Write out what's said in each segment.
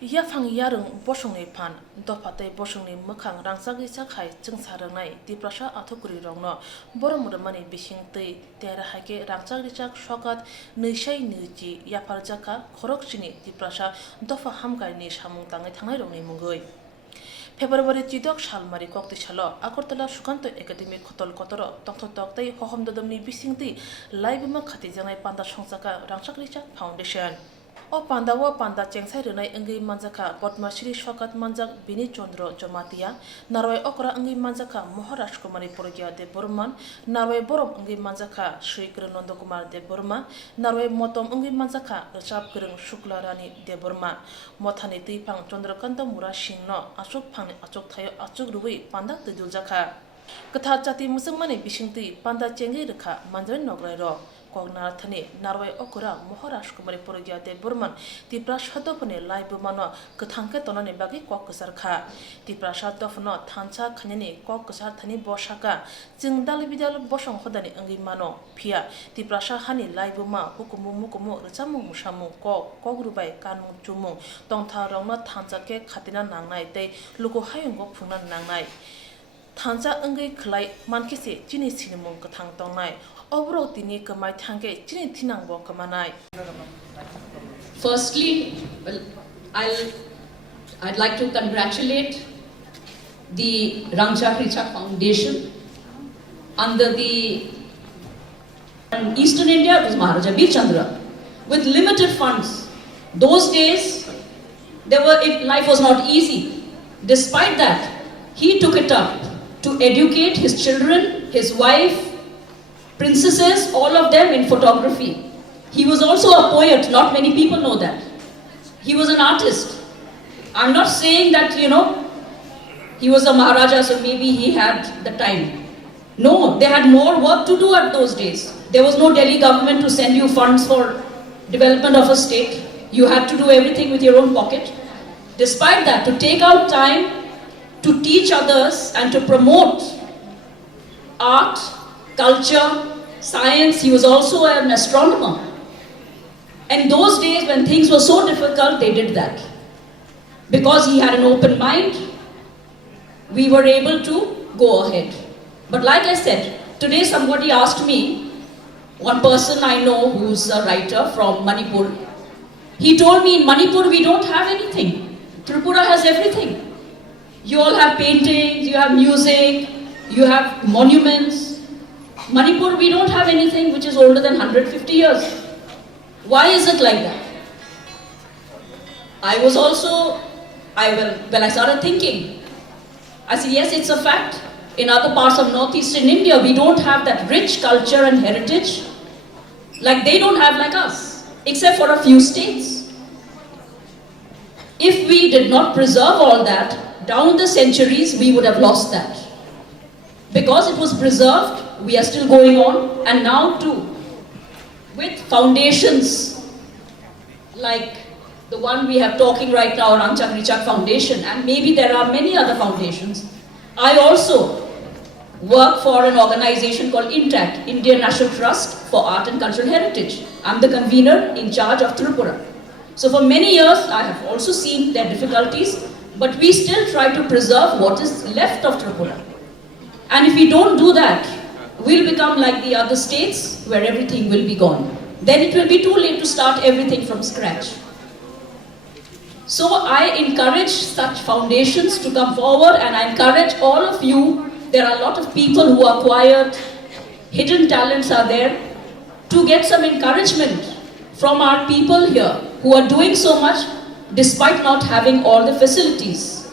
Yapharkha yarung bosongni phan Dopha tei bosongni mokhang Rangchak Richak hai chungsarangnaI Tiprasa athokuri rongno Borom mani bising tei tera haike Rangchak Richak Sokat neusai neuji Yapharkha Khoroksni Tiprasa Dopha hamgaini Samung Tangnairokni mungoi February 12 salmari kokti salo Agartala Sukanto Academy Khotol Kotoro Tongtok tei hohomdodomni bising tei laibuma khati jangai panda songsaka Rangchak Richak Foundation O panda cengsai renai enggi manjaka Potmasri Sokat manjak Bini Chondro Jomatia narwai okra enggi manjaka Maharashtra Kumari Porgya de Borman narwai Borom enggi manjaka Sri Nondo Kumar de Borma narwai Motom enggi manjaka Richak Shuklarani de Borma mothani tipang Chandrakanta Mura Singno asuk phangni achuk thayo achuk ruwi panda tuduljaka Katha chati musangmani bisingti panda chengi rekha manjai nograi Thani narwai okura Maharashtra Kumari Porgya de Borman Tiprasa Dopha laibumano kathangke tonani bagi kokasar kha Tiprasa Dopha thancha khanyani kokasar thani bosaka jingdal bidal bosong Hodani angi mano phia Tiprasa hani laibuma hukumu Samung Samung kogrubai kanung chumung tongtha rongna thancha ke khatina nangnai tei luko hayungo phungna nangnai thancha angi khlai mankise chini sinimung kathang tongnai Overall, tini kamai thange chini tinang bo kamanai. Firstly, well, I'd like to congratulate the Rangchak Richak Foundation under the in Eastern India. It was Maharaja Bir Chandra with limited funds. Those days, life was not easy. Despite that, he took it up to educate his children, his wife. Princesses, all of them in photography. He was also a poet, not many people know that. He was an artist. I'm not saying that, he was a Maharaja, so maybe he had the time. No, they had more work to do at those days. There was no Delhi government to send you funds for development of a state. You had to do everything with your own pocket. Despite that, to take out time to teach others and to promote art, culture, science. He was also an astronomer. And those days when things were so difficult, they did that. Because he had an open mind, we were able to go ahead. But like I said, today somebody asked me, one person I know who's a writer from Manipur, he told me in Manipur we don't have anything. Tripura has everything. You all have paintings, you have music, you have monuments. Manipur, we don't have anything which is older than 150 years. Why is it like that? I started thinking. I said, yes, it's a fact. In other parts of northeastern India, we don't have that rich culture and heritage like they don't have like us, except for a few states. If we did not preserve all that, down the centuries, we would have lost that. Because it was preserved, we are still going on, and now too, with foundations like the one we have talking right now, Rangchak Richak Foundation, and maybe there are many other foundations. I also work for an organization called INTACT, Indian National Trust for Art and Cultural Heritage. I'm the convener in charge of Tripura. So for many years, I have also seen their difficulties, but we still try to preserve what is left of Tripura. And if we don't do that, we'll become like the other states where everything will be gone. Then it will be too late to start everything from scratch. So I encourage such foundations to come forward, and I encourage all of you. There are a lot of people who are quiet, hidden talents are there, to get some encouragement from our people here who are doing so much despite not having all the facilities.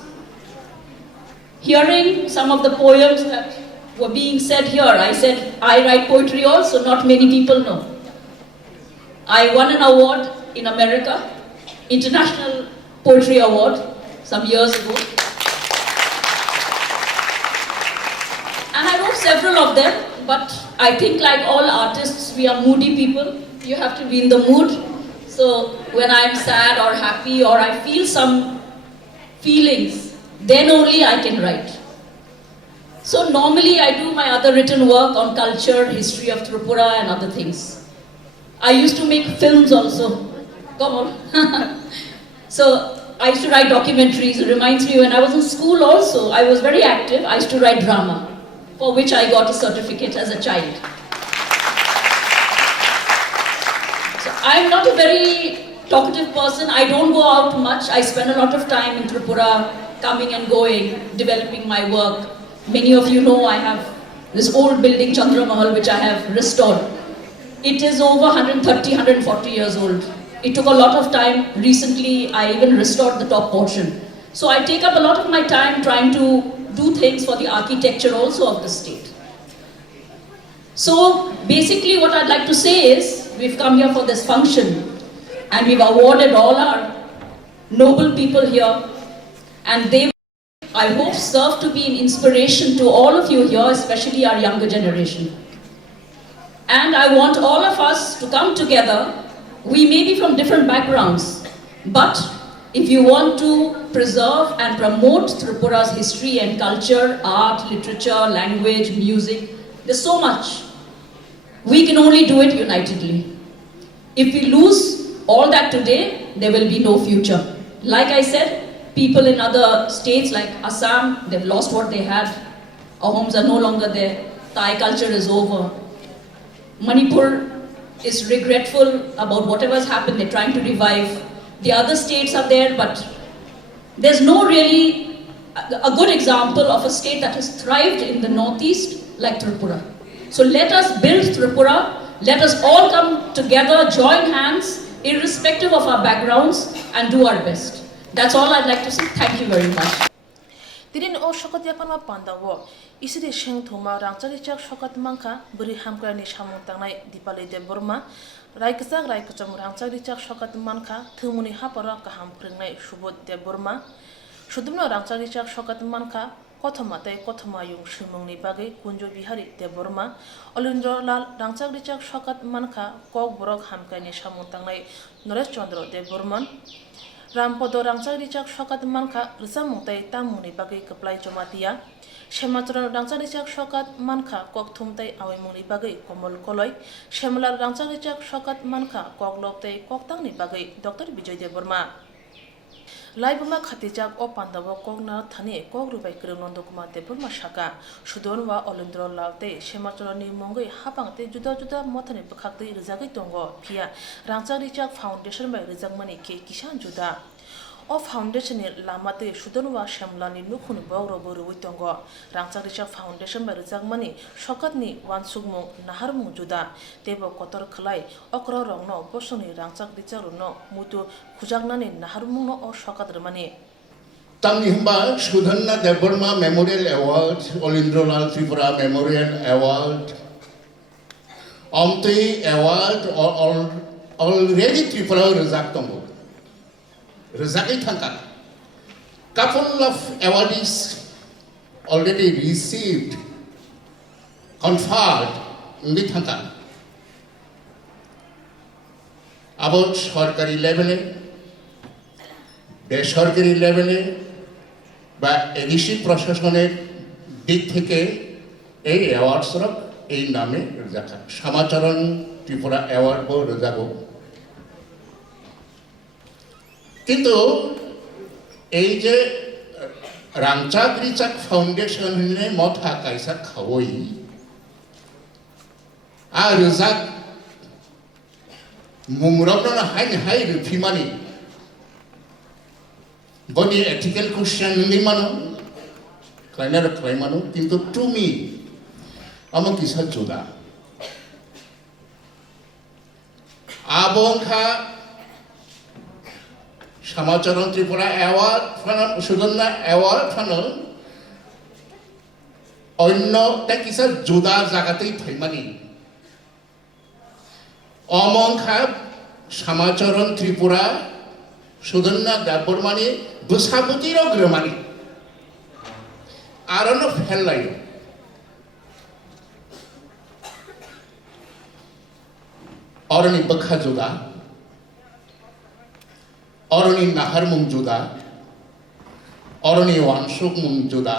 Hearing some of the poems that were being said here, I said, I write poetry also, not many people know. I won an award in America, International Poetry Award, some years ago. And I wrote several of them, but I think like all artists, we are moody people. You have to be in the mood. So when I'm sad or happy or I feel some feelings, then only I can write. So normally I do my other written work on culture, history of Tripura and other things. I used to make films also. Come on. So I used to write documentaries. It reminds me when I was in school also, I was very active. I used to write drama, for which I got a certificate as a child. So I'm not a very talkative person. I don't go out much. I spend a lot of time in Tripura, coming and going, developing my work. Many of you know I have this old building, Chandra Mahal, which I have restored. It is over 130, 140 years old. It took a lot of time. Recently, I even restored the top portion. So I take up a lot of my time trying to do things for the architecture also of the state. So basically what I'd like to say is, we've come here for this function and we've awarded all our noble people here, and they, I hope, serve to be an inspiration to all of you here, especially our younger generation. And I want all of us to come together. We may be from different backgrounds, but if you want to preserve and promote Tripura's history and culture, art, literature, language, music, there's so much. We can only do it unitedly. If we lose all that today, there will be no future. Like I said, people in other states like Assam, they've lost what they had. Our homes are no longer there. Thai culture is over. Manipur is regretful about whatever has happened. They're trying to revive. The other states are there, but there's no really a good example of a state that has thrived in the northeast like Tripura. So let us build Tripura. Let us all come together, join hands, irrespective of our backgrounds, and do our best. That's all I'd like to say. Thank you very much. Tirin o Sokat Yapanma Pandawo, Isidi Sheng Thuma, Rangchak Richak Sokat Manka, Buri Hamka ni Samung Tangnai, Dipali de Burma, Raikazak Raikazam Rangchak Richak Sokat Manka, Thumuni Hapara Kaham Kringnai, Shubut de Burma, Shudumno Rangchak Richak Sokat Manka, Kotama te Kotama Yung Samung ni Bagi, Kunjo Bihari de Burma, Olindro Lal, Rangchak Richak Sokat Manka, Kok Borok Hamka ni Samung Tangnai, Nores Chandro de Burman, Rampodo Rangchak Richak Sokat Manka, Samung te Tamuni Bagi Kaplai Jomatia, Shematron Rangchak Richak Sokat Manka, Kok Tumte Awimuni Bagi, Komol Koloi, Shemlar Rangchak Richak Sokat Manka, Kok Lopte, Kok Tangni Bagi, Dr. Vijay de Burma. Laibuma Khatijak o Pandawa Kogna Thani, Kok Rubai Kirunondokuma de Burma Shaka, Shudonwa Olindro Laute, Shematroni Mongi, Hapangte, Juda Juda Motani Pakakti, Rizaki Tongo, Pia, Rangchak Richak Foundation by Rizakmani K. Kishan Juda. O Foundation Lamate, Shudonwa Shamlani Nukun Boro Buru Tongo, Rangchak Richak Foundation by Rizakmani, Shokatni, Wansugmung, Naharmung Juda, Tebo Kotor Kalai, Okro Rongno, Bosoni, Rangchak Richaruno, Mutu, Kujagnani, Naharmung or Shokat Ramani. Tanghimba Shudhanna Deburma Memorial Award, Olindrolal Tripura Memorial Award, Omti Award, already Tripura Rizak Tongo. Rizaki Thanka. Couple of awardees already received, conferred in the Thanka. About Sorkari level, বেসরকারি লেভেলে বা ADC প্রশাসনের দিক থেকে এই অ্যাওয়ার্ডসরক এই নামে রাখা সমাচরণ ত্রিপুরা অ্যাওয়ার্ড বো রাজাবো কিন্তু এই যে রাংচাক রিচাক ফাউন্ডেশনে মথা কাইসা খাওই আর রাজাক মুমরবনা হাই রুফিমানি body ethical question ni mano kleiner klei mano kintu tumi amo kisa juda abongkha samacharon tripura award phana sudonna award phana onno ta kisa juda jagatei thaimani amongkha samacharon tripura sudonna dabormani Bushabutiro Gramani Aron of Hellite Orani Bakha Juda Orani Naharmung Juda Orani Wansuk Mung Juda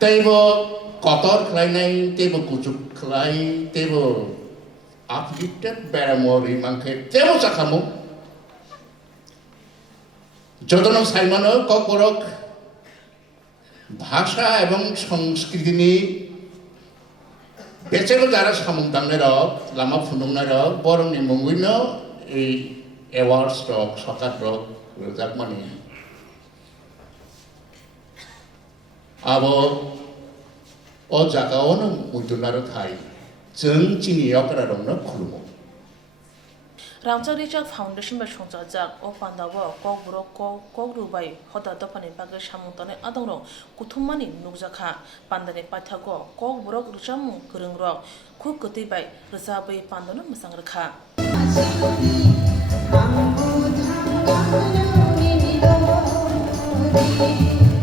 Table Kotor Kleinai, Table Kujuk Klai, Table Uplifted Baramori Monkey, Table Sakamu. যতন সাইমানো ককবরক ভাষা এবং সংস্কৃতি নি basal যারা সামুং তাংনাইরক লামা ফুনুংনাইরক বরমনি মুঙ্গুইনো এই awards rock সকাত rock রজাক মানে আবো ও জাগাওনো মুদুনারো থাই जों चिनि अकरारंनो खुलुमो Rangchak Richak Foundation by Shongjak o Pandawa Kok Borok Kok Rubai Hoda Dopani Bagay Samung Tane Adongrok Kuthumani Nukjakha Pandani Pathago Kok Borok Richamung Gurungrok Khuk Gati Bai Rezabai Pandano Masangrakha